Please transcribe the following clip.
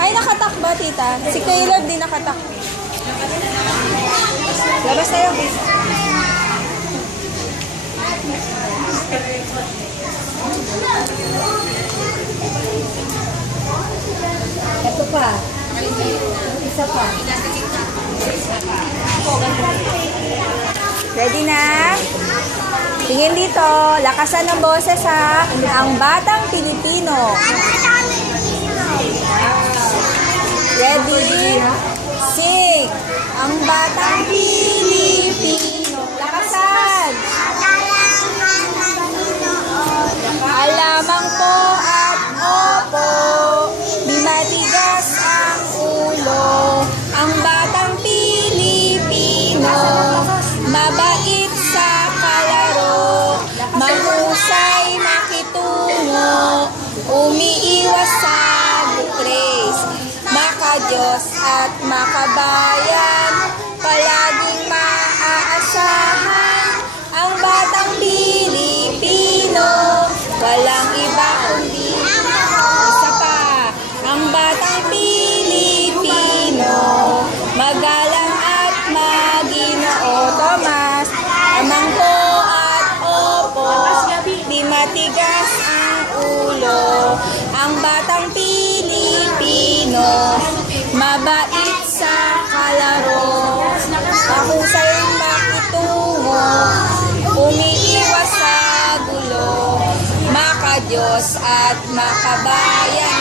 Ay, nakatak ba, tita? Si Caleb di nakatak. Labas tayo. Ito pa. Isa pa. Ready na? Tingin dito. Lakasan ng boses ha. Ang Batang Pilipino. Ready? Sing. Ang Batang Pilipino. Lakasan. Alamang po at opo. Di matigas ang ulo. Ang Batang Pilipino. Mabait sa kalaro. Mahusay makitungo. Umiiwas sa disgrace. Maka-Diyos at makabayan. Palaging maaasahan. Ang Batang Pilipino. Walang iba kundi isa pa. Ang Batang Pilipino. Magalang at maginoo. Thomas. Amang po at opo. Di matigas ang ulo. Ang Batang Pilipino. Mabait sa kalaro. Mahusay makitungo. Umiiwas sa gulo. Maka-Diyos at makabayan.